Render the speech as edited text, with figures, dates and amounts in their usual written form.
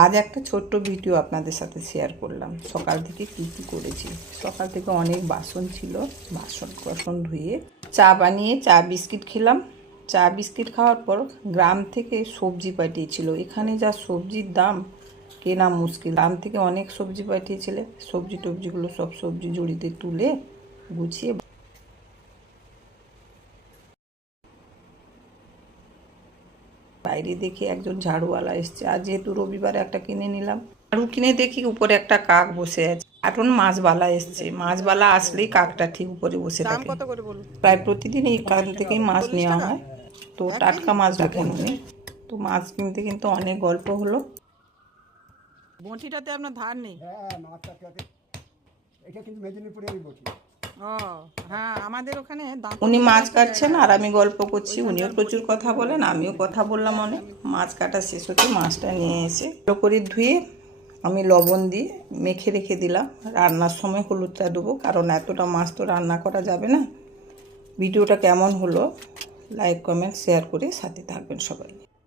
আজ একটা ছোট্ট ভিডিও আপনাদের সাথে শেয়ার করলাম। সকাল থেকে কী করেছি। সকাল থেকে অনেক বাসন ছিল, বাসন ধুয়ে চা বানিয়ে চা বিস্কিট খেলাম। চা বিস্কিট খাওয়ার পর গ্রাম থেকে সবজি পাঠিয়েছিল। এখানে যা সবজির দাম, কেনা মুশকিল। গ্রাম থেকে অনেক সবজি পাঠিয়েছিলে। সবজি টবজিগুলো সব সবজি ঝুড়িতে তুলে গুছিয়ে বাইরে দেখি একজন ঝাড়ুওয়ালা এসছে। আর যেহেতু রবিবারে একটা কিনে নিলাম, ঝাড়ু কিনে দেখি উপরে একটা কাক বসে আছে। এখন মাছবালা এসছে। মাছবালা আসলেই কাকটা ঠিক উপরে বসে থাকে। প্রায় প্রতিদিন এইখান থেকেই মাছ নেওয়া হয়, তো টাটকা মাছ রাখেন উনি। তো মাছ কিনতে কিন্তু অনেক গল্প হলো। বঁটিটাতে আপনার ধার নেই? হ্যাঁ, মাছটা এটা কিন্তু মেদিনীপুরেরই বটি। ও হ্যাঁ, আমাদের ওখানে উনি মাছ কাটছেন আর আমি গল্প করছি। উনিও প্রচুর কথা বলেন, আমিও কথা বললাম অনেক। মাছ কাটা শেষ হতে মাছটা নিয়ে এসে ভালো করে ধুয়ে আমি লবণ দিয়ে মেখে রেখে দিলাম। রান্নার সময় হলুদটা দেবো, কারণ এতটা মাছ তো রান্না করা যাবে না। ভিডিওটা কেমন হলো লাইক কমেন্ট শেয়ার করে সাথে থাকবেন সবাই।